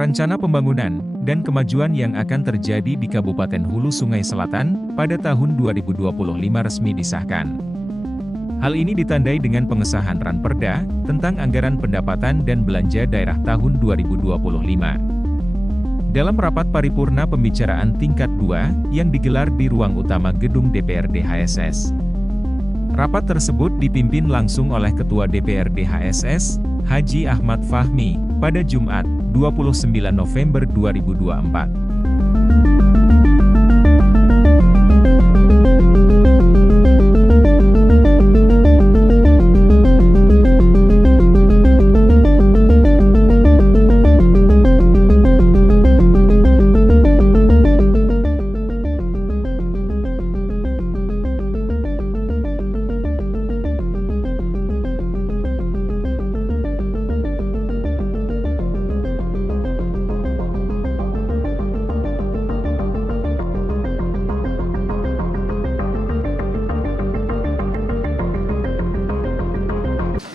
rencana pembangunan, dan kemajuan yang akan terjadi di Kabupaten Hulu Sungai Selatan pada tahun 2025 resmi disahkan. Hal ini ditandai dengan pengesahan Ranperda tentang Anggaran Pendapatan dan Belanja Daerah tahun 2025. Dalam rapat paripurna pembicaraan tingkat 2 yang digelar di ruang utama gedung DPRD HSS. Rapat tersebut dipimpin langsung oleh Ketua DPRD HSS, Haji Ahmad Fahmi, pada Jumat, 29 November 2024.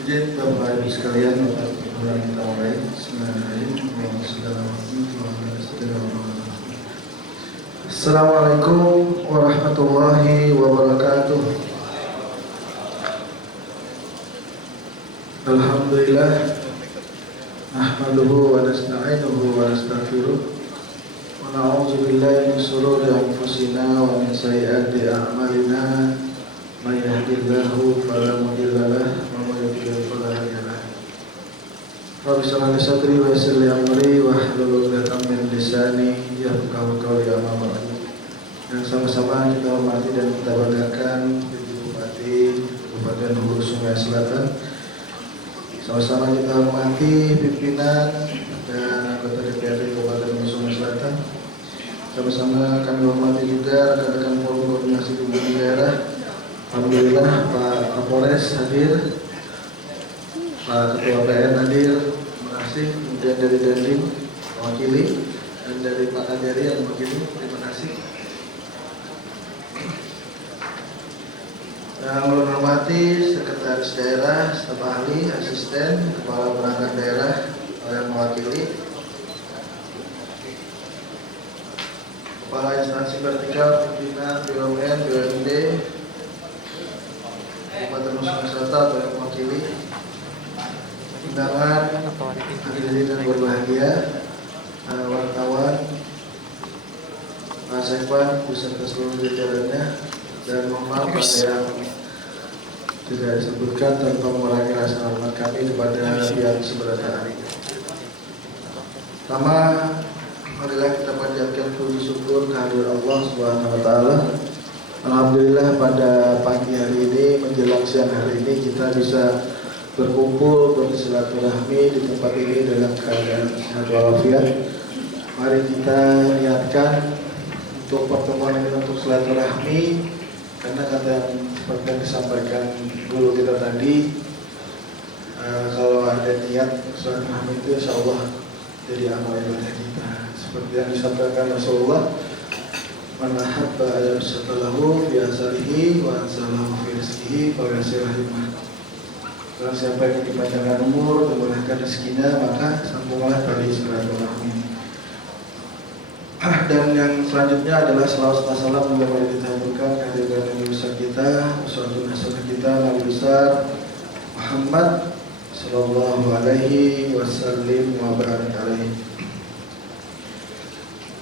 Jadi Bapak Ibu sekalian, Bapak kita mulai. Assalamualaikum warahmatullahi wabarakatuh. Alhamdulillah, nahmaduhu wa nasta'inuhu wa nastaghfiruh wa na'udzu billahi min shururi anfusina wa min sayyiati a'malina. May yahdihillahu fala mudilla lahu wa may yudlil fala hadiya lahu. Rabbi shrah li sadri wa yassir li amri wahlul 'uqdatam min lisani yafqahu qawli. Amma ba'du. Yang sama-sama kita hormati dan kita banggakan Ibu Bupati Kabupaten Hulu Sungai Selatan. Sama-sama kita hormati pimpinan dan anggota DPRD Kabupaten Hulu Sungai Selatan. Sama-sama kami hormati juga rekan-rekan forum koordinasi pimpinan daerah. Alhamdulillah Pak Kapolres hadir, Pak Ketua PN hadir, terima kasih. Kemudian dari Dandim mewakili, dan dari Pak Kajari yang mewakili, terima kasih. Yang menghormati Sekretaris Daerah, staf ahli, asisten, kepala perangkat daerah yang mewakili, kepala instansi vertikal, pimpinan BUMN, BUMD, Kabupaten Sungai Selatan yang mewakili, undangan, hadirin yang berbahagia, wartawan, Pak Sekwan beserta seluruh jajarannya, dan mohon maaf pada yang tidak disebutkan tanpa mengurangi rasa hormat kami kepada pihak sebelah. Pertama, marilah kita panjatkan puji syukur kehadirat Allah Subhanahu wa taala. Alhamdulillah pada pagi hari ini menjelang siang hari ini kita bisa berkumpul bersilaturahmi di tempat ini dalam keadaan sehat walafiat. Mari kita niatkan untuk pertemuan ini untuk silaturahmi, karena kata yang seperti yang disampaikan guru kita tadi, kalau ada niat silaturahmi itu insya Allah jadi amal ibadah kita. Seperti yang disampaikan Rasulullah, man ahabba ayabsatalahu fi asalihi wa ansalahu fi rizkihi falyasirahimah. Kalau siapa yang dipanjangkan umur, dimurahkan rezekinya, maka sambunglah tali silaturahmi. Dan yang selanjutnya adalah selawat dan salam juga mari kita haturkan kehadiran Nabi besar kita, uswatun hasanah kita, Nabi besar Muhammad sallallahu alaihi wasallam wa barik alaihi.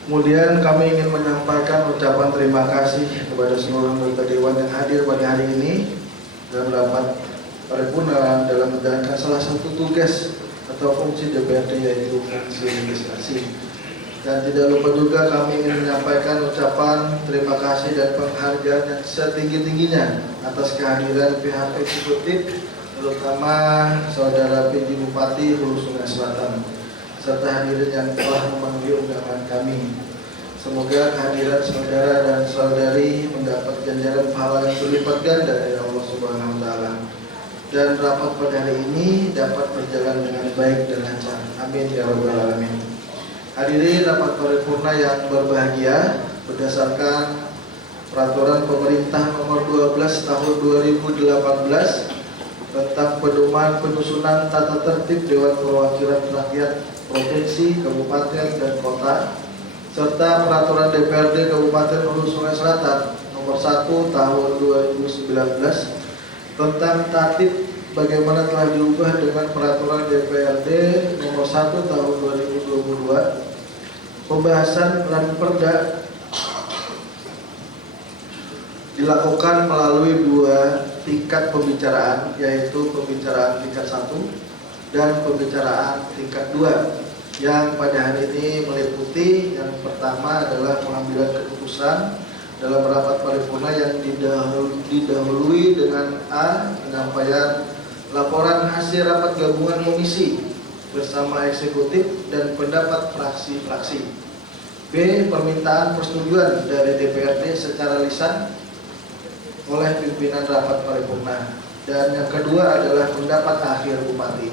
Kemudian kami ingin menyampaikan ucapan terima kasih kepada seluruh anggota dewan yang hadir pada hari ini dalam rapat paripurna dalam menjalankan salah satu tugas atau fungsi DPRD, yaitu fungsi legislasi. Dan tidak lupa juga kami ingin menyampaikan ucapan terima kasih dan penghargaan yang setinggi-tingginya atas kehadiran pihak eksekutif, terutama Saudara PJ Bupati Hulu Sungai Selatan, serta hadirin yang telah memenuhi undangan kami. Semoga kehadiran saudara dan saudari mendapat ganjaran pahala yang berlipat ganda dari Allah Subhanahu wa taala. Dan rapat pada hari ini dapat berjalan dengan baik dan lancar. Amin ya rabbal alamin. Hadirin rapat paripurna yang berbahagia, berdasarkan Peraturan Pemerintah Nomor 12 Tahun 2018 tentang pedoman penyusunan tata tertib Dewan Perwakilan Rakyat Provinsi, Kabupaten, dan Kota, serta Peraturan DPRD Kabupaten Hulu Sungai Selatan Nomor 1 Tahun 2019 tentang tatib bagaimana telah diubah dengan Peraturan DPRD Nomor 1 Tahun 2022. Pembahasan Ranperda dilakukan melalui dua tingkat pembicaraan, yaitu pembicaraan tingkat 1 dan pembicaraan tingkat 2, yang pada hari ini meliputi yang pertama adalah pengambilan keputusan dalam rapat paripurna yang didahului dengan A. Penyampaian laporan hasil rapat gabungan komisi bersama eksekutif dan pendapat fraksi-fraksi. B. Permintaan persetujuan dari DPRD secara lisan oleh pimpinan rapat paripurna. Dan yang kedua adalah pendapat akhir Bupati.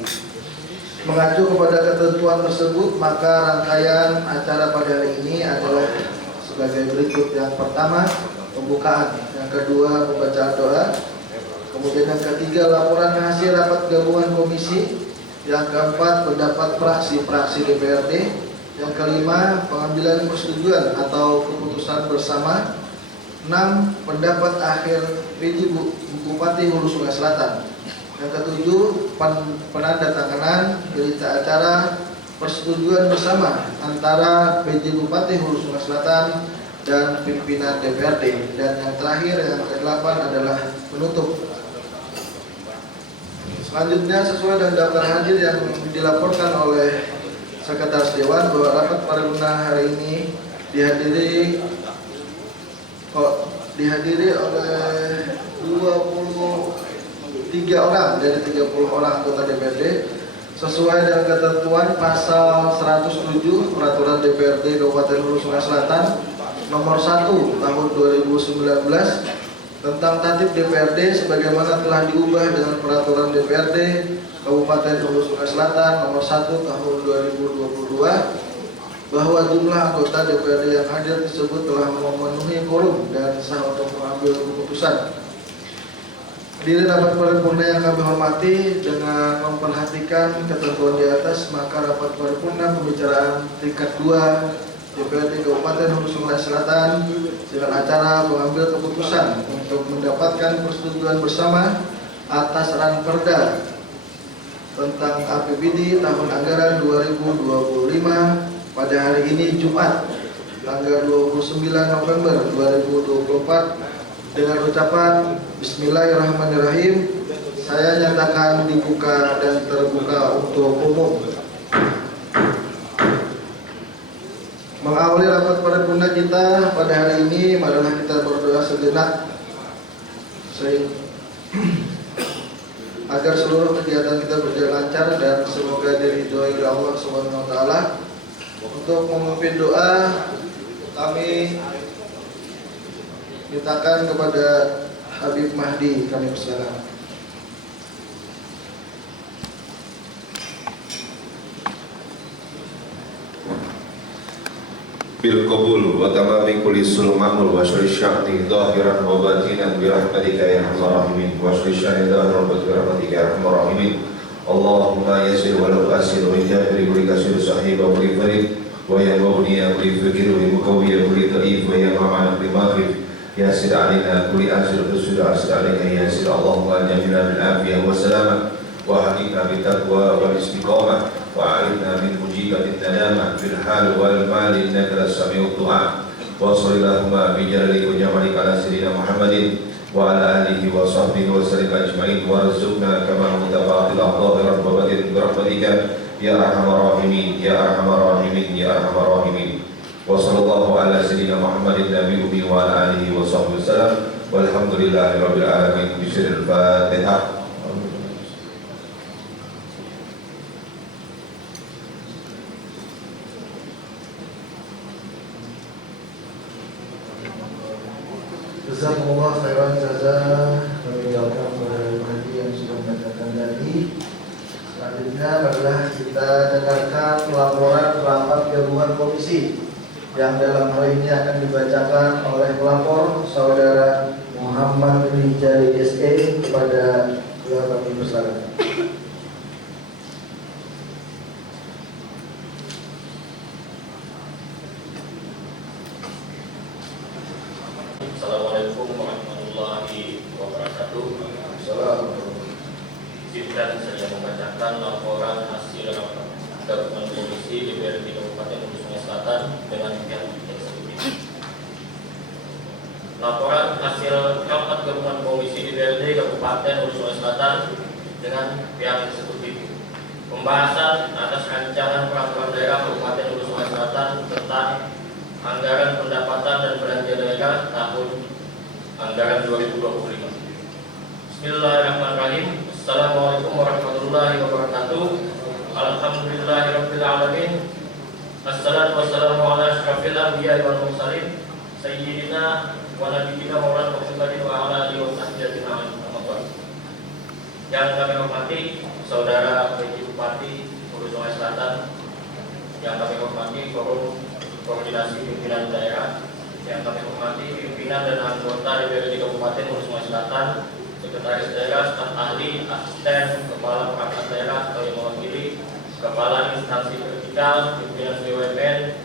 Mengacu kepada ketentuan tersebut, maka rangkaian acara pada hari ini adalah sebagai berikut. Yang pertama, pembukaan. Yang kedua, pembacaan doa. Kemudian yang ketiga, laporan hasil rapat gabungan komisi. Yang keempat, pendapat fraksi-fraksi DPRD. Yang kelima, pengambilan persetujuan atau keputusan bersama. 6. Pendapat akhir PJ Bupati Hulu Sungai Selatan. Yang ketujuh, penandatanganan berita acara persetujuan bersama antara PJ Bupati Hulu Sungai Selatan dan pimpinan DPRD. Dan yang terakhir, yang ke-8 adalah penutup. Selanjutnya, sesuai dengan daftar hadir yang dilaporkan oleh Sekretaris Dewan, bahwa rapat paripurna hari ini dihadiri oleh 23 orang dari 30 orang anggota DPRD sesuai dengan ketentuan pasal 107 Peraturan DPRD Kabupaten Hulu Sungai Selatan Nomor 1 Tahun 2019 tentang tatib DPRD sebagaimana telah diubah dengan Peraturan DPRD Kabupaten Hulu Sungai Selatan Nomor 1 Tahun 2022, bahwa jumlah anggota DPRD yang hadir tersebut telah memenuhi quorum dan sah untuk mengambil keputusan. Hadirin rapat paripurna yang kami hormati, dengan memperhatikan ketentuan di atas, maka rapat paripurna pembicaraan tingkat 2 DPRD Kabupaten Hulu Sungai Selatan dengan acara mengambil keputusan untuk mendapatkan persetujuan bersama atas Ranperda tentang APBD tahun anggaran 2025 pada hari ini Jumat tanggal 29 November 2024 dengan ucapan Bismillahirrahmanirrahim. Saya nyatakan dibuka dan terbuka untuk umum. Mengawali rapat paripurna kita pada hari ini, marilah kita berdoa sejenak agar seluruh kegiatan kita berjalan lancar dan semoga diridhoi oleh Allah Subhanahu wa taala. Untuk memimpin doa, kami mintakan kepada Habib Mahdi, kami persilakan. bil qabul wa tamami kulli sulma'ul wa syari sya'ni zahiran wa batinan bi rahmatika ya arhamar rahimin wa syari sya'ni zahiran wa bi rahmatika ya arhamar rahimin. Allahumma yassir wa la tu'assir wa jabir wa kasir sahiba wa farid wa ya mawniya wa fakir wa muqawiyya wa ta'if wa ya ma'ana bi maghrib ya sir alaina kulli asir wa asir alaina ya sir. Allahumma jamina bil afiyah wa salamah wa hadina bit taqwa wal istiqamah وأعذنا من مجيبة الندامة في الحال والمال إنك لسميع الدعاء. وصل اللهم بجلالك وجمالك على سيدنا محمد وعلى آله وصحبه وسلم أجمعين وارزقنا كما متفاضل ظاهرا وباطنا برحمتك يا أرحم الراحمين يا أرحم الراحمين يا أرحم الراحمين. وصلى الله على سيدنا محمد النبي وعلى آله وصحبه وسلم والحمد لله رب العالمين. بسر الفاتحة. Jazakumullah khairan jazaa. Kami ucapkan kepada Mahdi yang sudah mendatangkan tadi. Selanjutnya adalah kita dengarkan laporan rapat gabungan komisi yang dalam hal ini akan dibacakan oleh pelapor Saudara Muhammad Rijali SE kepada Beliau kami persilakan. Assalamualaikum warahmatullahi wabarakatuh. Assalamualaikum. Izinkan saya membacakan laporan hasil rapat gabungan komisi DPRD Kabupaten Hulu Sungai Selatan dengan pihak eksekutif. Laporan hasil rapat gabungan komisi DPRD Kabupaten Hulu Sungai Selatan dengan pihak eksekutif. Pembahasan atas rancangan peraturan daerah Kabupaten Hulu Sungai Selatan tentang anggaran pendapatan dan belanja daerah tahun anggaran 2025. Bismillahirrahmanirrahim. Assalamualaikum warahmatullahi wabarakatuh. Alhamdulillahirabbil alamin. Assalatu wassalamu ala asyrafil anbiya'i wal mursalin sayyidina wa nabiyyina maulana Muhammadin wa ala alihi wa sahbihi ajma'in. Yang kami hormati Saudara PJ Bupati Hulu Sungai Selatan, yang kami hormati Forum Koordinasi Pimpinan Daerah, yang kami hormati pimpinan dan anggota DPRD Kabupaten Hulu Sungai Selatan, Sekretaris Daerah, staf ahli, asisten, kepala perangkat daerah atau yang mewakili, kepala instansi vertikal, pimpinan BUMN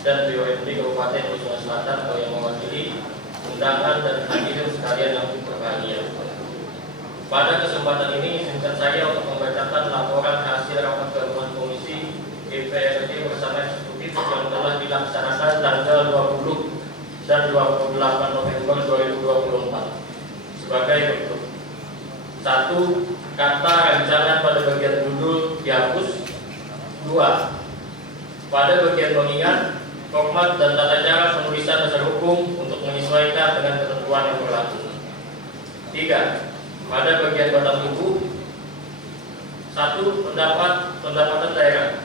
dan BUMD Kabupaten Hulu Sungai Selatan atau yang mewakili, undangan dan hadirin sekalian yang berbahagia. Pada kesempatan ini izinkan saya untuk membacakan laporan hasil rapat gabungan komisi DPRD bersama eksekutif yang telah dilaksanakan tanggal 20 dan 28 November 2024 sebagai berikut. 1. Kata rancangan pada bagian judul dihapus. 2. Pada bagian mengingat format dan tata cara penulisan dasar hukum untuk menyesuaikan dengan ketentuan yang berlaku. 3. Pada bagian batang tubuh. 1. Pendapatan daerah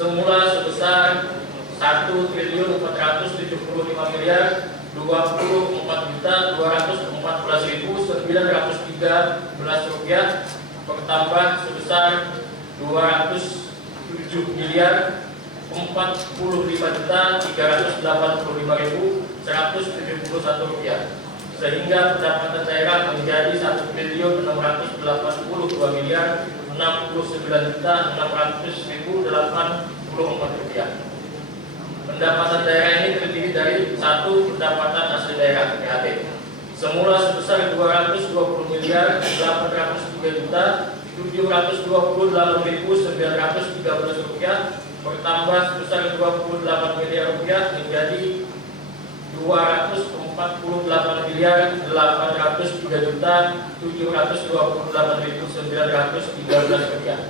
semula sebesar 1.475.024.214.014 rupiah bertambah sebesar 207.045.385.171 rupiah, sehingga pendapatan daerah menjadi 1.669.669.084 rupiah. Pendapatan daerah ini terdiri dari 1. Pendapatan asli daerah (PAD) semula sebesar 220.803.728.913 rupiah bertambah sebesar 28 miliar rupiah menjadi 248.803.728.913 rupiah.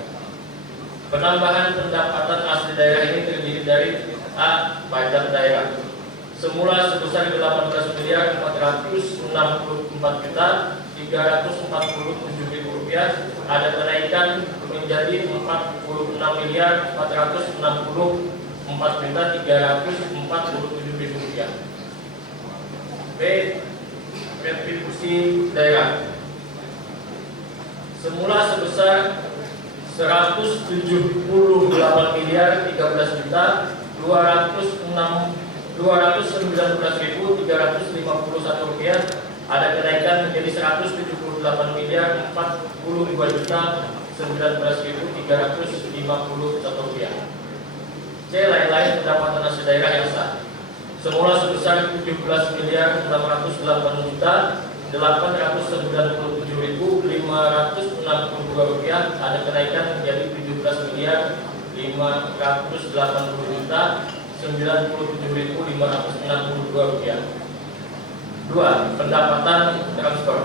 Penambahan pendapatan asli daerah ini terdiri dari A. Pajak daerah semula sebesar 18.464.347.000 rupiah ada kenaikan menjadi 46.464.347.000 rupiah. B. Retribusi daerah semula sebesar 178.219.351 rupiah ada kenaikan menjadi 178.042.019.351 rupiah. C. Lain-lain pendapatan asli daerah yang sah semula sebesar 17.897.562 rupiah ada kenaikan menjadi 17.450.097.562 rupiah. 2. Pendapatan transfer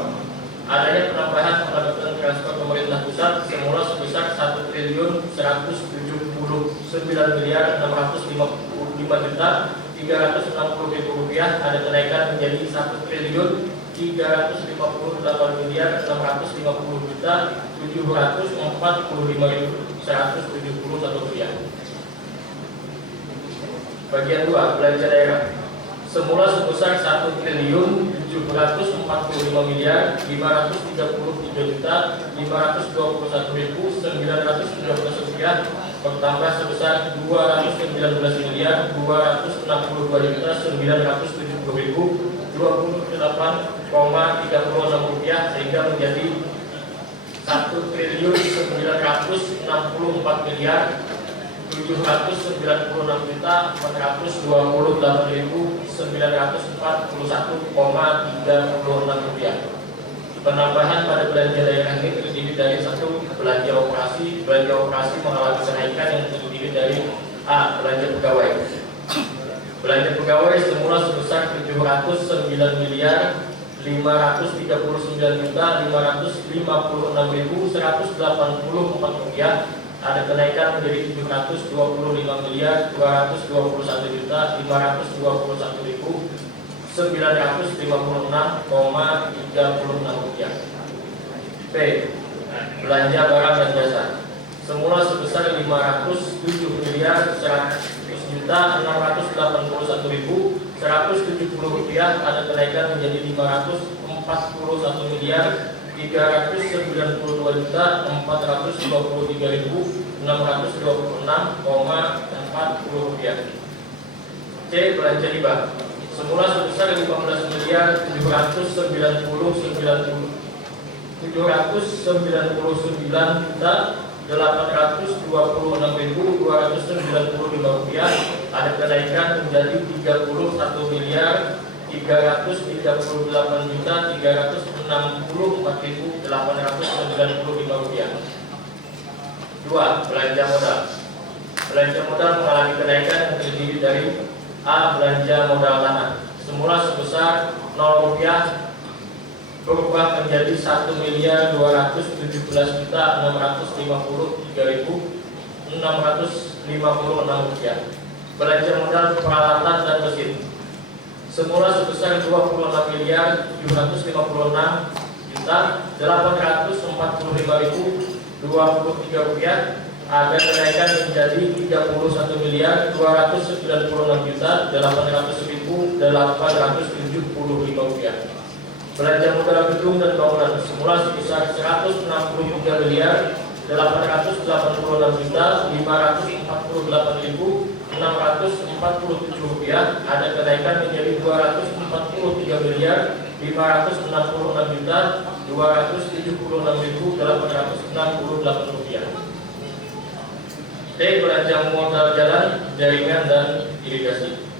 adanya penambahan pendapatan transfer pemerintah pusat semula sebesar 1.179.655.360.000 rupiah ada kenaikan menjadi 1.358.745.171 rupiah. Bagian 2. Belanja daerah semula sebesar 1.743.521.913 rupiah bertambah sebesar 219.262.970.028,36 rupiah sehingga menjadi Rp1.719.941,36. Penambahan pada belanja daerah ini terdiri dari satu, belanja operasi. Belanja operasi mengalami kenaikan yang terdiri dari A. Belanja pegawai. Belanja pegawai semula sebesar Rp799.556.184. Ada kenaikan menjadi Rp725.251.956,36. B. Belanja barang dan jasa semula sebesar Rp507.681.170. Ada kenaikan menjadi Rp541.393.626,40. C. Belanja hibah semula sebesar Rp599.826.295. Ada kenaikan menjadi Rp33.338.364.895. 2. Belanja modal. Belanja modal mengalami kenaikan yang terdiri dari A. Belanja modal tanah semula sebesar Rp0 berubah menjadi Rp1.217.653.656. Belanja modal peralatan dan mesin semula sebesar Rp26.845.223. Ada kenaikan menjadi Rp36.296.800.875. Belanja modal gedung dan bangunan semula sebesar Rp163.848.647. Ada kenaikan menjadi Rp243.546.276.868. D. Belanja modal jalan, jaringan dan irigasi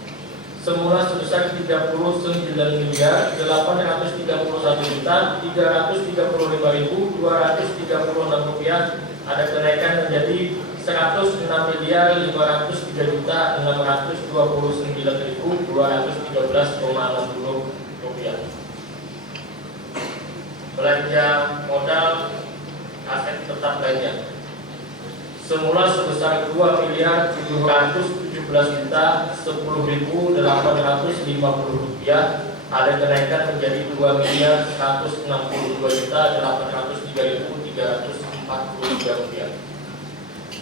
semula sebesar Rp39.331.335.236. Ada kenaikan menjadi Rp106.539.213,60. Belanja modal aset tetap lainnya semula sebesar Rp2.017.10.850. Ada kenaikan menjadi Rp2.162.803.343.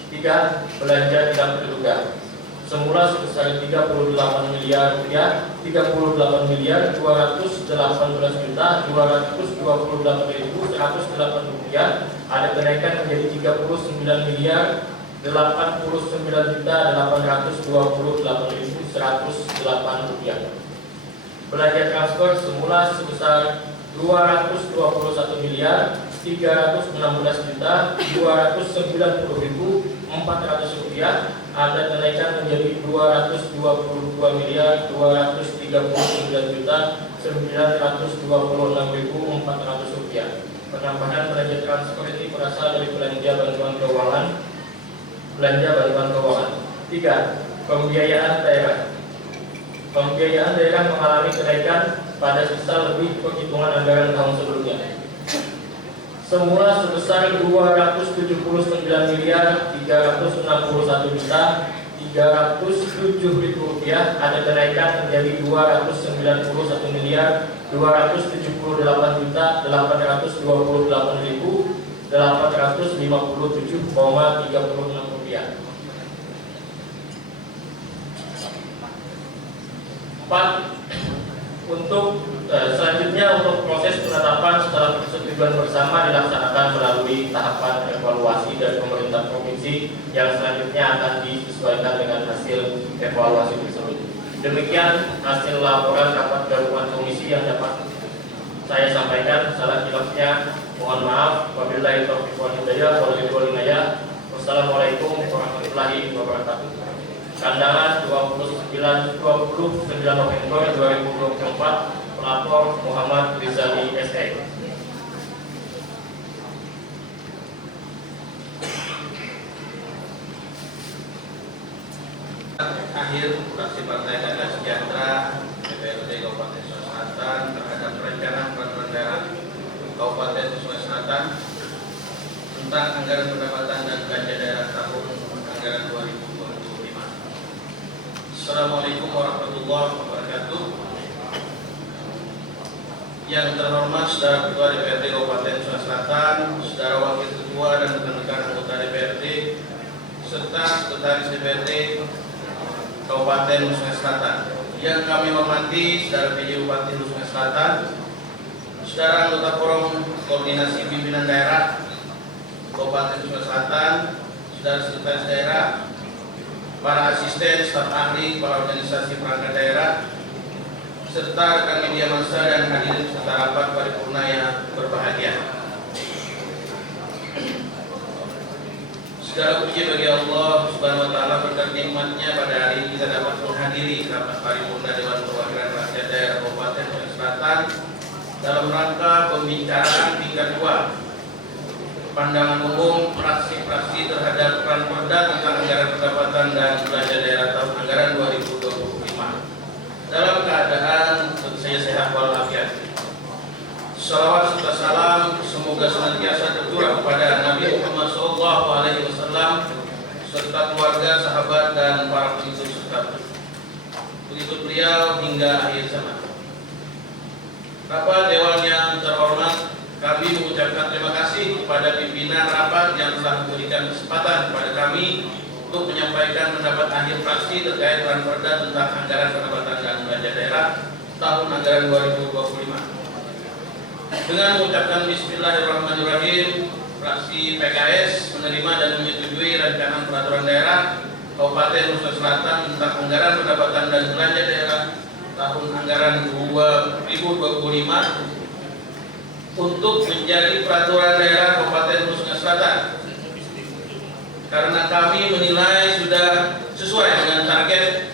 3. Belanja tidak terduga semula sebesar Rp38.218.228.108. Ada kenaikan menjadi Rp39.089.828.108. Belanja transfer semula sebesar Rp222.216.290.400. Ada kenaikan menjadi Rp222.239.926.400. Penambahan belanja transfer ini berasal dari belanja bantuan keuangan. 3. Pembiayaan daerah. Pembiayaan daerah mengalami kenaikan pada sisa lebih perhitungan anggaran tahun sebelumnya semula sebesar Rp273.361.307.000. Ada kenaikan menjadi Rp291.228.857,36. 4. Selanjutnya untuk proses penetapan setelah persetujuan bersama dilaksanakan melalui tahapan evaluasi dari pemerintah provinsi yang selanjutnya akan disesuaikan dengan hasil evaluasi tersebut. Demikian hasil laporan rapat gabungan komisi yang dapat saya sampaikan. Salah khilafnya Mohon maaf, wabillahi taufiq wal hidayah, wal inayah. Wassalamualaikum warahmatullahi wabarakatuh. Kandangan 29 November 2024, pelapor Muhammad Rizali SE. Akhir fraksi Partai Keadilan Sejahtera DPRD Kabupaten Sulawesi Selatan terhadap rencana peraturan daerah Kabupaten Sulawesi Selatan tentang anggaran pendapatan dan belanja daerah tahun anggaran 2025. Assalamualaikum warahmatullahi wabarakatuh. Yang terhormat Saudara Ketua DPRD Kabupaten Sulawesi Selatan, Saudara Wakil Ketua dan rekan-rekan anggota DPRD, serta Sekretaris DPRD Kabupaten Sulawesi Selatan. Yang kami hormati Saudara PJ Bupati Sulawesi Selatan, Saudara anggota Forum Koordinasi Pimpinan Daerah Kabupaten Sulawesi Selatan, Saudara Sekretaris Daerah, para asisten, staf ahli, kepala organisasi perangkat daerah, serta rekan media massa dan hadirin serta rapat paripurna yang berbahagia. Segala puji bagi Allah Subhanahu wa taala berkat nikmatnya pada hari ini kita dapat menghadiri rapat paripurna Dewan Perwakilan Rakyat Daerah Kabupaten Sulawesi Selatan dalam rangka pembicaraan tingkat 2 pandangan umum fraksi-fraksi terhadap Ranperda tentang anggaran pendapatan dan belanja daerah tahun anggaran 2025 dalam keadaan tentu saja sehat walafiat. Salawat serta salam semoga senantiasa tercurah kepada Nabi Muhammad SAW serta keluarga, sahabat dan para pengikut serta pengikut beliau hingga akhir zaman. Rapat Dewan yang terhormat, kami mengucapkan terima kasih kepada pimpinan rapat yang telah memberikan kesempatan kepada kami untuk menyampaikan pendapat akhir fraksi terkait Ranperda tentang anggaran pendapatan dan belanja daerah tahun anggaran 2025. Dengan mengucapkan Bismillahirrahmanirrahim, fraksi PKS menerima dan menyetujui rancangan peraturan daerah Kabupaten Sulawesi Selatan tentang anggaran pendapatan dan belanja daerah tahun anggaran 2025 untuk menjadi peraturan daerah Kabupaten Sulawesi Selatan, karena kami menilai sudah sesuai dengan target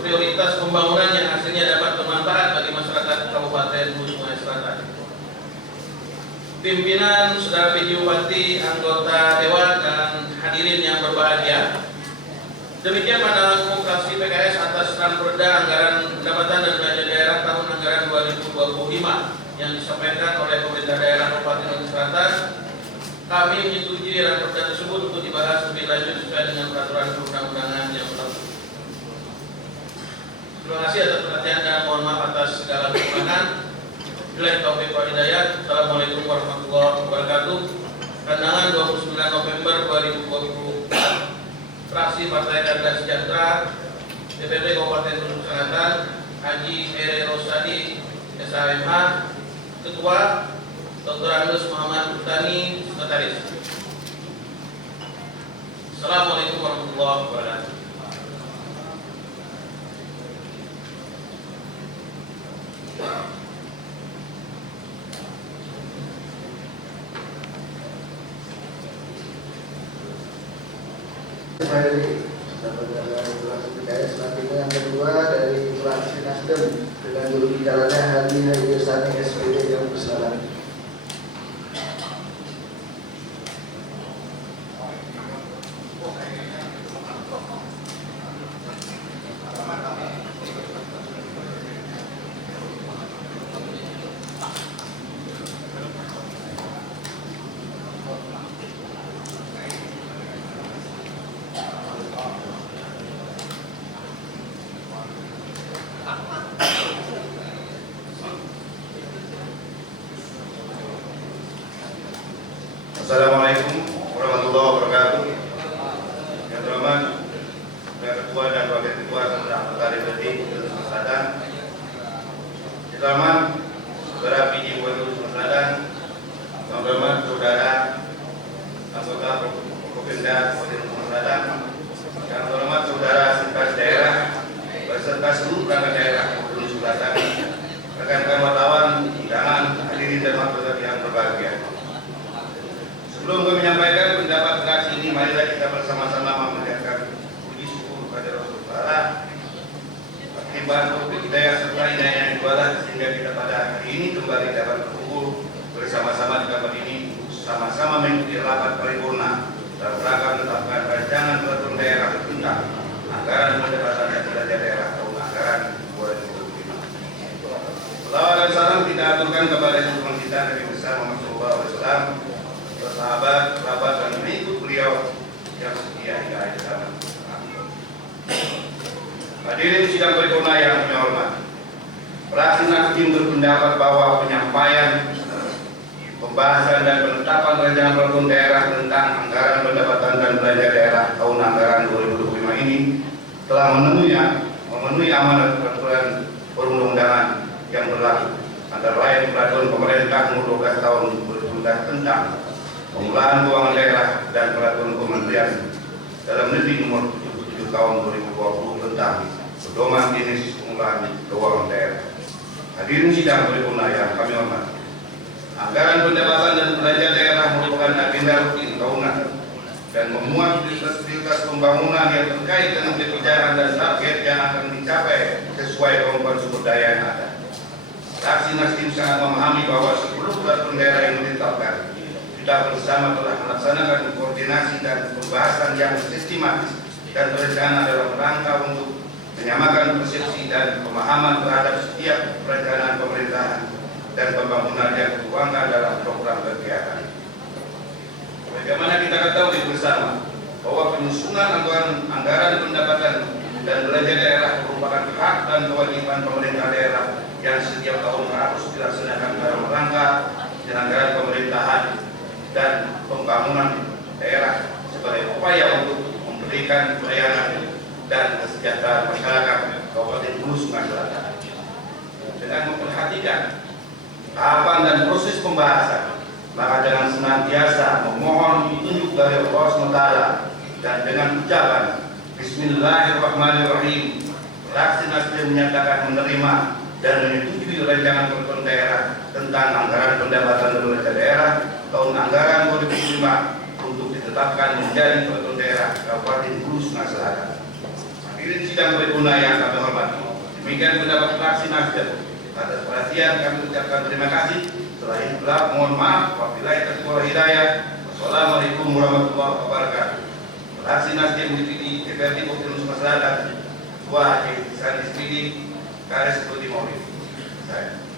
prioritas pembangunan yang hasilnya dapat bermanfaat bagi masyarakat Kabupaten Sulawesi Selatan. Pimpinan, Saudara PJ Bupati, anggota Dewan dan hadirin yang berbahagia, demikian pandangan umum fraksi PKS atas Ranperda anggaran pendapatan dan belanja daerah tahun anggaran 2025 yang disampaikan oleh pemerintah daerah Kabupaten Sulawesi Selatan. Kami menyetujui Ranperda tersebut untuk dibahas lebih lanjut sesuai dengan peraturan perundang-undangan yang berlaku. Terima kasih atas perhatian dan mohon maaf atas segala kekurangan. Billahi taufiq wal hidayah. Assalamualaikum warahmatullahi wabarakatuh. Kandangan 29 November 2024, fraksi Partai Keadilan Sejahtera DPRD Kabupaten Sulawesi Selatan, Haji Ere Rosadi SHMH, Ketua, Dr. Andes Muhammad Utani, Sekretaris. Assalamualaikum warahmatullahi wabarakatuh. Dari fraksi PKS, selanjutnya yang kedua dari fraksi Nasdem dengan juru bicaranya Hadi Hayyusani SPD yang bersalah. Assalamualaikum warahmatullahi wabarakatuh. Yang terhormat Saudara Ketua dan Wakil Ketua serta anggota DPRD Sulawesi Selatan, yang terhormat Saudara PJ Bupati Sulawesi Selatan, yang terhormat Saudara anggota Kopimda Kabupaten Sulawesi Selatan, yang terhormat Saudara Sekretaris Daerah beserta seluruh perangkat daerah Sulawesi Selatan, rekan-rekan wartawan, undangan, hadirin dan masyarakat yang berbahagia. limpahan taufik hidayah serta inayah yang ibadah sehingga kita pada hari ini kembali dapat berkumpul bersama-sama di tempat ini sama-sama mengikuti rapat paripurna dalam rangka menetapkan rancangan peraturan daerah tentang anggaran pendapatan dan belanja daerah tahun anggaran 2025. Salawat dan salam kita aturkan kepada junjungan kita Nabi besar Muhammad SAW, sahabat, kerabat dan pengikut beliau yang setia hingga akhir zaman. Hadirin sidang paripurna yang kami hormati, fraksi Nasdem berpendapat bahwa penyampaian, pembahasan dan penetapan rancangan peraturan daerah tentang anggaran pendapatan dan belanja daerah tahun anggaran 2025 ini telah memenuhi amanat peraturan perundang-undangan yang berlaku, antara lain peraturan pemerintah nomor 12 tahun 2012 tentang pengelolaan keuangan daerah dan peraturan kementerian dalam negeri nomor 77 tahun 2020 tentang pedoman jenis pengelolaan keuangan daerah. Hadirin sidang paripurna yang kami hormati, anggaran pendapatan dan belanja daerah merupakan agenda rutin tahunan dan memuat prioritas pembangunan yang terkait dengan kebijakan dan target yang akan dicapai sesuai kemampuan sumber daya yang ada. Fraksi Nasdem sangat memahami bahwa sebelum peraturan daerah yang ditetapkan, kita bersama telah melaksanakan koordinasi dan pembahasan yang sistematis dan berencana dalam rangka untuk menyamakan persepsi dan pemahaman terhadap setiap perencanaan pemerintahan dan pembangunan yang dituangkan dalam program kegiatan. Bagaimana kita ketahui bersama bahwa penyusunan anggaran pendapatan dan belanja daerah merupakan hak dan kewajiban pemerintah daerah yang setiap tahun harus dilaksanakan dalam rangka penyelenggaraan pemerintahan dan pembangunan daerah sebagai upaya untuk memberikan pelayanan dan kesejahteraan masyarakat Kabupaten Hulu Sungai Selatan. Dengan memperhatikan tahapan dan proses pembahasan, maka dengan senantiasa memohon petunjuk dari Allah SWT dan dengan ucapan Bismillahirrahmanirrahim, fraksi Nasdem menyatakan menerima dan menyetujui rancangan peraturan daerah tentang anggaran pendapatan dan belanja daerah tahun anggaran 2005 untuk ditetapkan menjadi peraturan daerah Kabupaten Hulu Sungai Selatan. Hadirin sidang paripurna yang kami hormati, demikian pendapat fraksi Nasdem. Atas perhatian kami ucapkan terima kasih. Setelah itu mohon maaf wabillahi taufiq wal hidayah. Wassalamualaikum warahmatullahi wabarakatuh. Fraksi Nasdem DPRD Kabupaten Sungai Selatan, Ketua Haji Sandi Spidi, Kares Budi Maulid. Saya.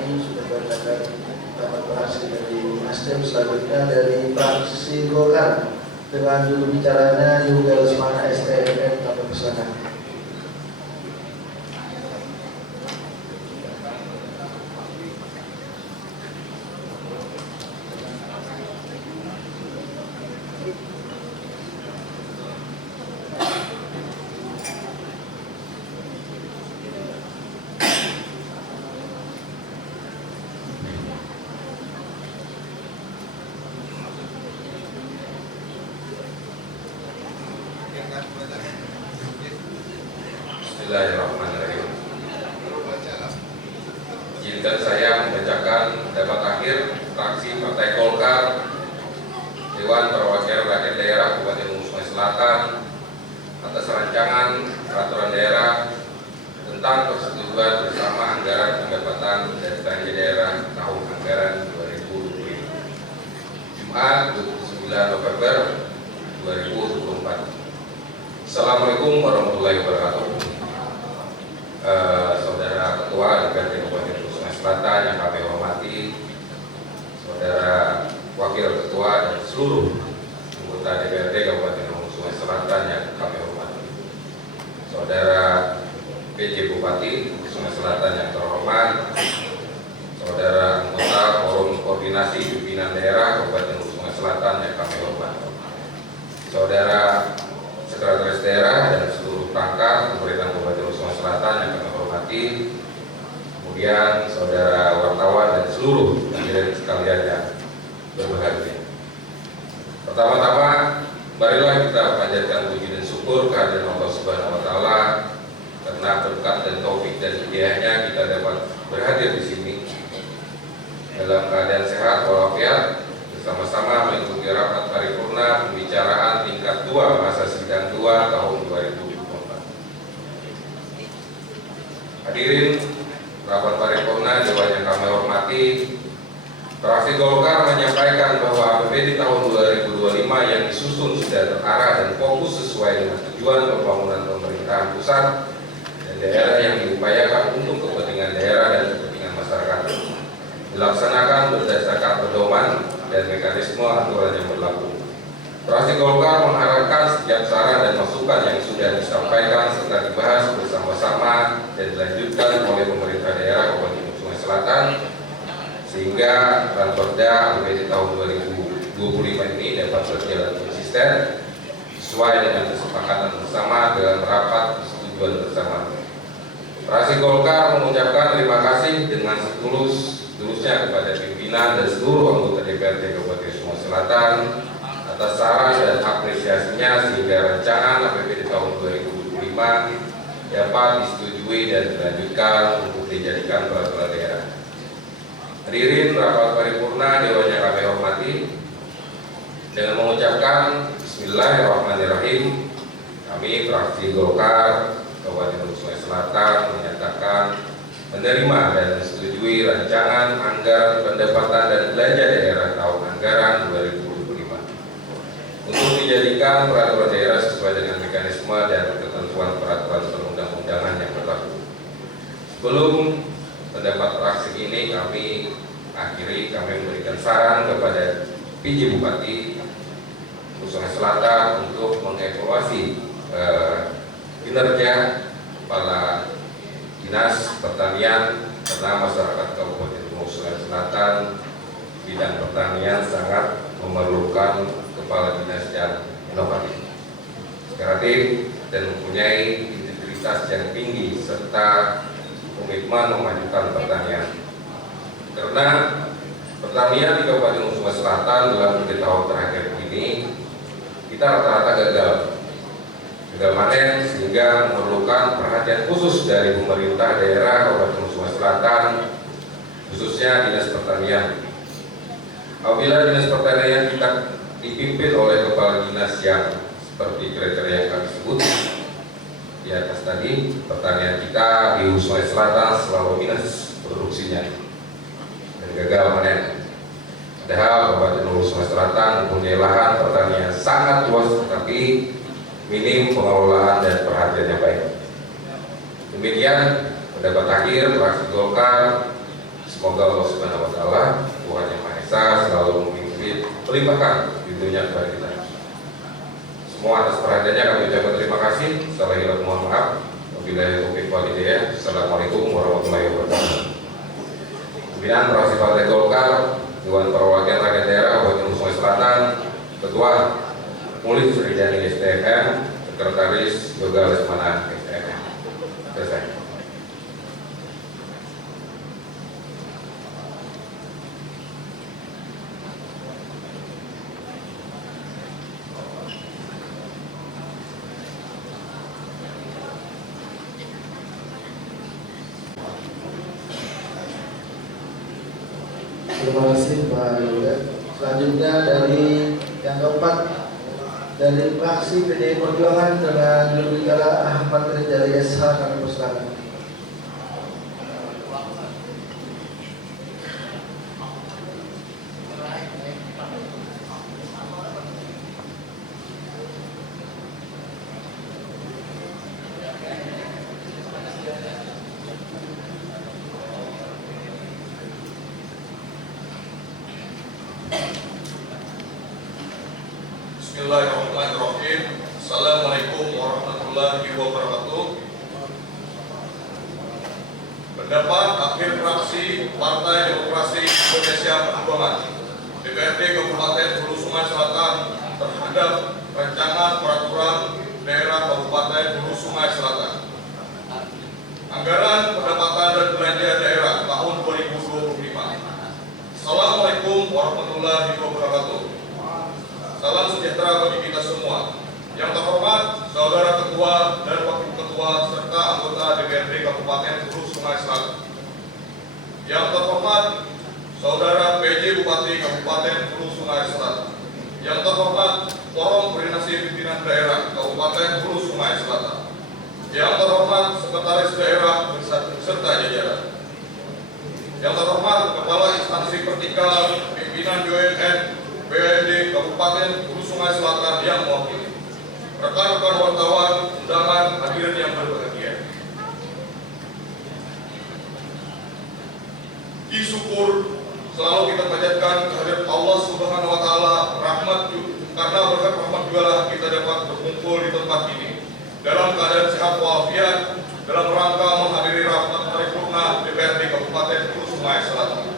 Ini sudah berdasarkan dapat fraksi dari Nasdem, selanjutnya dari fraksi Golkar dengan juru bicaranya Yuga Lesmana STMM. Kami persilakan. Bismillahirrahmanirrahim. Izinkan saya membacakan pendapat akhir fraksi Partai Golkar Dewan Perwakilan Rakyat Daerah Kabupaten Hulu Sungai Selatan atas rancangan peraturan daerah tentang persetujuan bersama anggaran pendapatan dan belanja daerah tahun anggaran 2020 Jumat 29 November 2024. Assalamualaikum warahmatullahi wabarakatuh. Saudara Ketua DPRD Kabupaten Hulu Sungai Selatan yang kami hormati, Saudara Wakil Ketua dan seluruh anggota DPRD Kabupaten Hulu Sungai Selatan yang kami hormati, Saudara PJ Bupati Hulu Sungai Selatan yang terhormat, Saudara anggota Forum Koordinasi Pimpinan Daerah Kabupaten Hulu Sungai Selatan yang kami hormati, Saudara Sekretaris Daerah dan seluruh perangkat pemerintahan Kabupaten Hulu Sungai Selatan yang kami hormati, kemudian saudara wartawan dan seluruh hadirin sekalian yang berbahagia. Pertama-tama Marilah kita panjatkan puji dan syukur kehadiran Allah Subhanahu wa taala karena berkat dan taufik dan hidayahnya kita dapat berhadir di sini dalam keadaan sehat walafiat bersama-sama mengikuti rapat paripurna pembicaraan tingkat 2 masa sidang 2 tahun 2024. Hadirin rapat paripurna dewan yang kami hormati, fraksi Golkar menyampaikan bahwa APBD tahun 2025 yang disusun sudah terarah dan fokus sesuai dengan tujuan pembangunan pemerintahan pusat dan daerah yang diupayakan untuk kepentingan daerah dan kepentingan masyarakat, dilaksanakan berdasarkan pedoman dan mekanisme aturan yang berlaku. Fraksi Golkar mengharapkan setiap saran dan masukan yang sudah disampaikan serta dibahas bersama-sama dan dilanjutkan oleh pemerintah daerah Kabupaten Sungai Selatan sehingga Ranperda APBD tahun 2025 ini dapat berjalan konsisten sesuai dengan kesepakatan bersama dalam rapat persetujuan bersama. Fraksi Golkar mengucapkan terima kasih dengan setulus-tulusnya kepada pimpinan dan seluruh anggota DPRD Kabupaten Sungai Selatan atas saran dan apresiasinya sehingga rancangan APBD tahun 2025 dapat disetujui dan dilanjutkan untuk dijadikan peraturan daerah. Hadirin rapat paripurna dewan yang kami hormati, dengan mengucapkan Bismillahirrahmanirrahim, kami fraksi Golkar Kabupaten Sungai Selatan menyatakan menerima dan menyetujui rancangan anggaran pendapatan dan belanja daerah tahun anggaran 2025 untuk dijadikan peraturan daerah sesuai dengan mekanisme dan ketentuan peraturan perundang-undangan yang berlaku. Sebelum pendapat fraksi ini kami memberikan saran kepada PJ Bupati Sungai Selatan untuk mengevaluasi kinerja kepala dinas pertanian karena masyarakat Kabupaten Sungai Selatan bidang pertanian sangat memerlukan kepala dinas yang inovatif, kreatif dan mempunyai integritas yang tinggi serta komitmen memajukan pertanian. Karena pertanian di Kabupaten Sungai Selatan dalam 3 tahun terakhir ini kita rata-rata gagal panen sehingga memerlukan perhatian khusus dari pemerintah daerah Kabupaten Sungai Selatan, khususnya Dinas Pertanian. Apabila Dinas Pertanian kita dipimpin oleh kepala dinas yang seperti kriteria yang kami sebut di atas tadi, pertanian kita di Sungai Selatan selalu minus produksinya dan gagal panen. Padahal Kabupaten Sungai Selatan mempunyai lahan pertanian sangat luas, tetapi minim pengelolaan dan perhatian yang baik. Demikian pendapat akhir fraksi Golkar. Semoga Allah Subhanahu wa taala, Tuhan Yang Maha Esa, selalu melimpahkan ridhonya kepada kita. Semua atas perhatiannya kami ucapkan terima kasih. Assalamualaikum, mohon maaf. Wabillahi taufiq wal hidayah. Assalamualaikum warahmatullahi wabarakatuh. Pimpinan fraksi Partai Golkar, Dewan Perwakilan Rakyat Daerah Kabupaten Sungai Selatan, Ketua Mulis Ridani STM, Sekretaris Yoga Lesmana STM. Selesai. Terima kasih Pak Yoga. Selanjutnya dari yang keempat dari fraksi PDI Perjuangan dengan jurubicara Ahmad Rizali SH kami persilakan. Bismillahirrahmanirrahim. Assalamualaikum warahmatullahi wabarakatuh. Pendapat akhir fraksi Partai Demokrasi Indonesia Perjuangan DPRD Kabupaten Hulu Sungai Selatan terhadap rancangan peraturan daerah Kabupaten Hulu Sungai Selatan. Anggaran pendapatan dan belanja daerah tahun 2025. Assalamualaikum warahmatullahi wabarakatuh. Salam sejahtera bagi kita semua. Kabupaten Hulu Sungai Selatan. Yang terhormat Saudara PJ Bupati Kabupaten Hulu Sungai Selatan. Yang terhormat Forum Koordinasi Pimpinan Daerah Kabupaten Hulu Sungai Selatan. Yang terhormat Sekretaris Daerah beserta jajaran. Yang terhormat Kepala Instansi Vertikal Pimpinan BUMN BUMD Kabupaten Hulu Sungai Selatan yang mewakili. Rekan-rekan wartawan, undangan hadirin yang berbahagia. Syukur selalu kita panjatkan kehadirat Allah Subhanahu wa taala, karena berkat rahmat juga lah kita dapat berkumpul di tempat ini dalam keadaan sehat walafiat dalam rangka menghadiri rapat paripurna DPRD Kabupaten Hulu Sungai Selatan.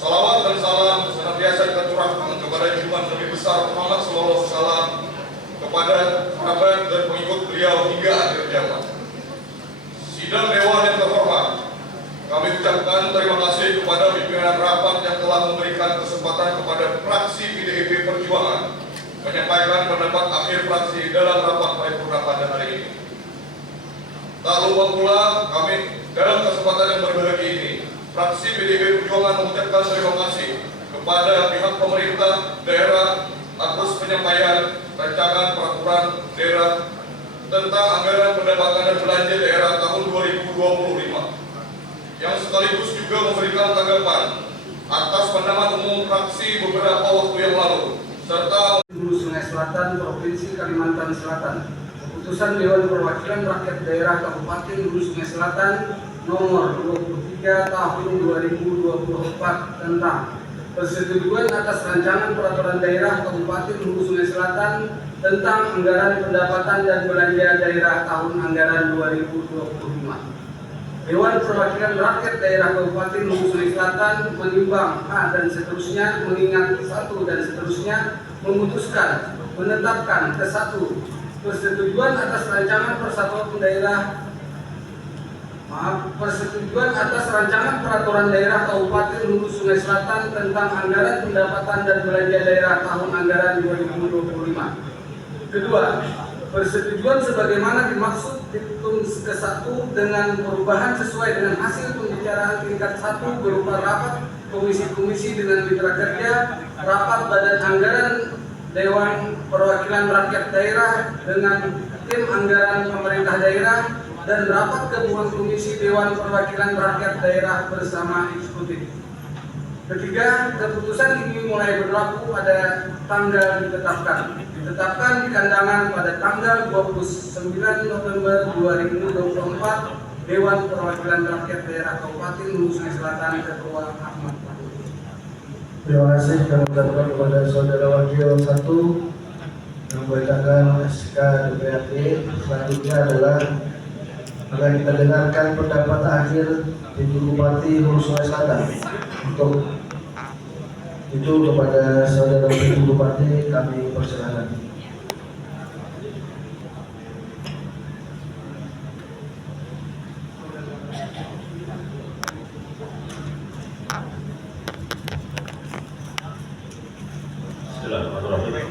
Salawat dan salam senantiasa kita curahkan kepada junjungan Nabi besar Muhammad SAW, kepada sahabat dan pengikut beliau hingga akhir zaman. Sidang Dewan yang terhormat, kami ucapkan terima kasih kepada pimpinan rapat yang telah memberikan kesempatan kepada fraksi PDIP Perjuangan menyampaikan pendapat akhir fraksi dalam rapat paripurna pada hari ini. Tak lupa pula kami dalam kesempatan yang berbahagia ini, fraksi PDIP Perjuangan mengucapkan terima kasih kepada pihak pemerintah daerah atas penyampaian rancangan peraturan daerah tentang anggaran pendapatan dan belanja daerah tahun 2025 yang sekaligus juga memberikan tanggapan atas pandangan umum fraksi beberapa waktu yang lalu serta Hulu Sungai Selatan Provinsi Kalimantan Selatan. Keputusan Dewan Perwakilan Rakyat Daerah Kabupaten Hulu Sungai Selatan nomor 23 tahun 2024 tentang persetujuan atas rancangan peraturan daerah Kabupaten Hulu Sungai Selatan tentang anggaran pendapatan dan belanja daerah tahun anggaran 2025. Dewan Perwakilan Rakyat Daerah Kabupaten Hulu Sungai Selatan menimbang dan seterusnya, mengingat satu dan seterusnya, memutuskan menetapkan kesatu persetujuan atas rancangan peraturan daerah Kabupaten Hulu Sungai Selatan tentang anggaran pendapatan dan belanja daerah tahun anggaran 2025. Kedua, persetujuan sebagaimana dimaksud ditulis ke-1 dengan perubahan sesuai dengan hasil pembicaraan tingkat 1 berupa rapat komisi-komisi dengan mitra kerja, rapat badan anggaran Dewan Perwakilan Rakyat Daerah dengan tim anggaran pemerintah daerah, dan rapat gabungan komisi Dewan Perwakilan Rakyat Daerah bersama eksekutif. Ketiga, keputusan ini mulai berlaku pada tanggal ditetapkan di kandangan pada tanggal 29 November 2024. Dewan Perwakilan Rakyat Daerah Kabupaten Hulu Sungai Selatan, Ketua Ahmad. Terima kasih kami ucapkan kepada Saudara Wakil 1 yang membacakan SK DPRD. Selanjutnya adalah akan kita dengarkan pendapat akhir Ibu Bupati Hulu Sungai Selatan. Untuk itu kepada Saudara Ibu Bupati kami persilakan.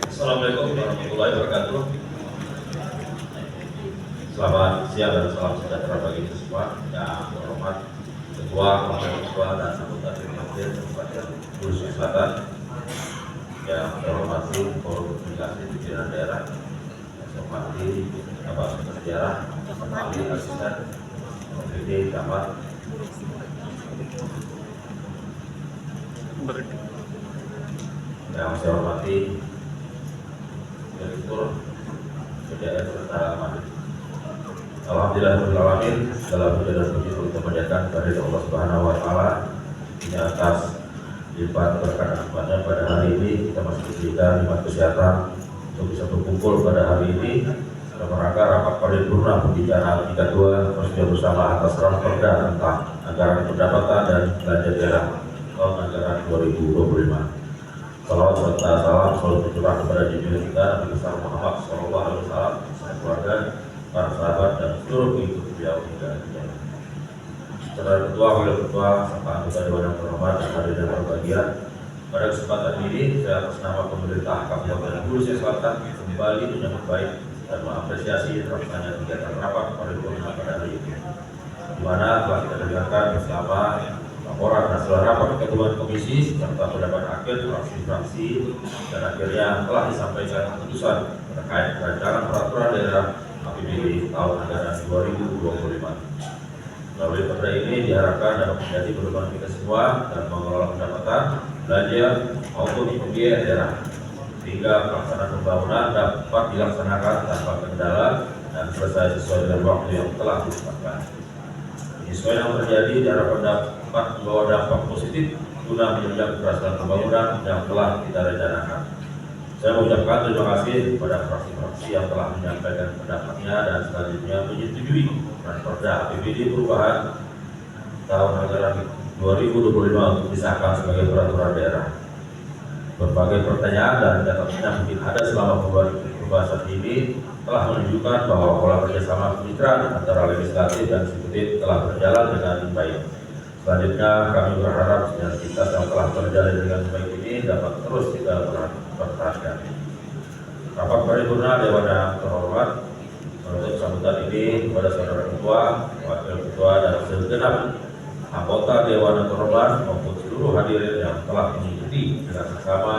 Assalamualaikum warahmatullahi wabarakatuh. Selamat siang dan salam sejahtera bagi kita semua. Yang terhormat Ketua, Wakil Ketua dan anggota DPRD Kabupaten Hulu Sungai Selatan. Yang terhormati Forum Komunikasi Pimpinan Daerah. Yang terhormati Bapak Sekretaris Daerah, Bapak Ahli Asisten, OPD, Camat. Yang saya hormati Direktur PDAM serta Mandi. Alhamdulillahirrahmanirrahim. Dalam puja dan puji kita panjatkan kepada Allah Subhanahu wa taala ini atas lipat berkat rahmatnya pada hari ini kita masih diberikan nikmat kesehatan untuk bisa berkumpul pada hari ini dalam rangka rapat paripurna pembicaraan tingkat 2 persetujuan bersama atas ranperda tentang anggaran pendapatan dan belanja daerah tahun anggaran 2025. Salawat serta salam selalu tercurah kepada junjungan kita Nabi besar Muhammad SAW, keluarga, para sahabat dan seluruh pengikut beliau hingga akhir. Saudara Ketua, Wakil Ketua, serta anggota Dewan yang terhormat dan hadirin yang berbahagia, pada kesempatan ini saya atas nama pemerintah Kabupaten Hulu Sungai Selatan kembali menyambut baik dan mengapresiasi terlaksananya kegiatan rapat paripurna pada hari ini. di mana telah kita dengarkan bersama laporan hasil rapat ketua komisi serta pendapat akhir fraksi-fraksi, dan akhirnya telah disampaikan keputusan terkait rancangan peraturan daerah APBD tahun anggaran 2025. Melalui perda ini diharapkan dapat menjadi pedoman kita semua dan mengelola pendapatan, belanja maupun pembiayaan daerah, sehingga pelaksanaan pembangunan dapat dilaksanakan tanpa kendala dan selesai sesuai dengan waktu yang telah ditetapkan. Penyesuaian yang terjadi diharapkan dapat membawa dampak positif guna menunjang keberhasilan pembangunan yang telah kita rencanakan. Saya mengucapkan terima kasih kepada fraksi-fraksi yang telah menyampaikan pendapatnya dan selanjutnya menyetujui perda APBD perubahan tahun anggaran 2025 untuk disahkan sebagai peraturan daerah. Berbagai pertanyaan dan catatan mungkin ada selama pembahasan ini telah menunjukkan bahwa pola kerjasama kemitraan antara legislatif dan eksekutif telah berjalan dengan baik. Selanjutnya kami berharap sinergitas yang telah berjalan dengan baik ini dapat terus kita pertahankan. Rapat paripurna Dewan yang terhormat, menutup sambutan ini kepada saudara ketua, wakil ketua, dan segenap anggota Dewan yang terhormat maupun seluruh hadirin yang telah mengikuti dengan bersama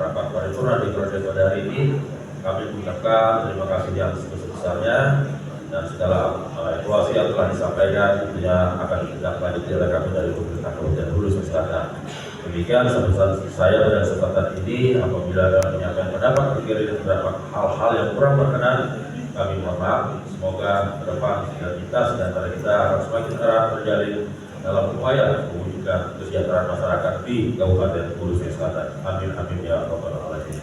rapat paripurna di periode pada hari ini. Kami mengucapkan terima kasih yang sebesar-besarnya, dan segala evaluasi yang telah disampaikan tentunya akan ditindaklanjuti oleh kami dari pemerintah Kabupaten Hulu Sungai Selatan. Demikian sebesar saya pada kesempatan ini. Apabila ada menyampaikan pendapat berkaitan terdapat hal-hal yang kurang berkenan, kami mohon maaf. Semoga ke depan sinergitas di antara kita akan semakin erat terjalin dalam upaya mewujudkan kesejahteraan masyarakat di Kabupaten Hulu Sungai Selatan. Amin amin ya rabbal alamin.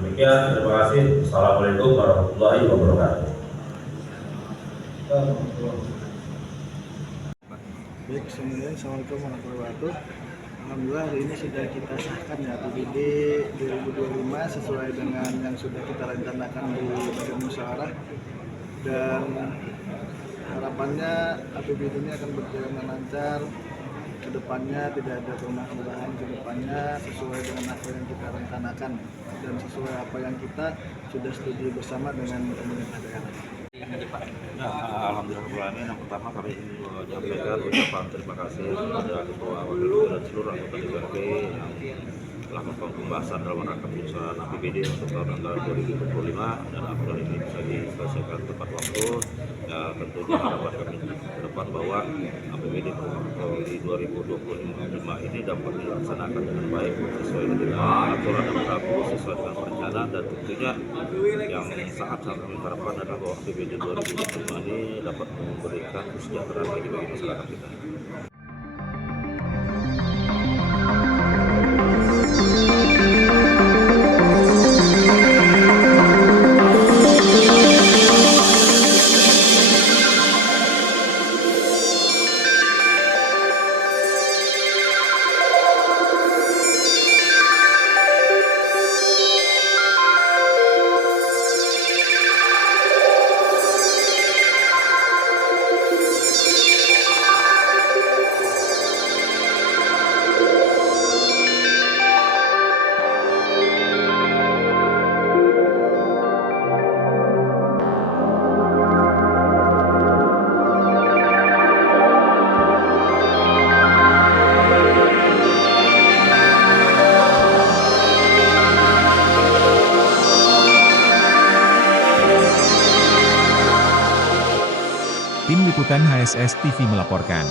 Demikian, terima kasih. Assalamualaikum warahmatullahi wabarakatuh. Baik, semuanya, assalamualaikum warahmatullahi wabarakatuh. Alhamdulillah hari ini sudah kita sahkan ya APBD 2025 sesuai dengan yang sudah kita rencanakan di badan musyawarah, dan harapannya APBD ini akan berjalan dengan lancar. Kedepannya tidak ada permasalahan, kedepannya sesuai dengan apa yang kita rencanakan dan sesuai apa yang kita sudah setuju bersama dengan pemerintah daerah. Ya, alhamdulillah. Yang pertama kami menyampaikan ucapan terima kasih kepada ketua, wakil ketua, dan seluruh anggota DPRD yang telah melakukan pembahasan dalam rangka penyusunan APBD untuk tahun anggaran 2025, dan apabila ini bisa diselesaikan tepat waktu. Ya, tentunya harapan kami ke depan bahwa APBD di 2025 ini dapat dilaksanakan dengan baik sesuai dengan aturan yang berlaku, sesuai dengan perencanaan, dan tentunya yang sangat-sangat kami harapkan adalah bahwa APBD 2025 ini dapat memberikan kesejahteraan bagi masyarakat kita. Tim Liputan HSS TV melaporkan.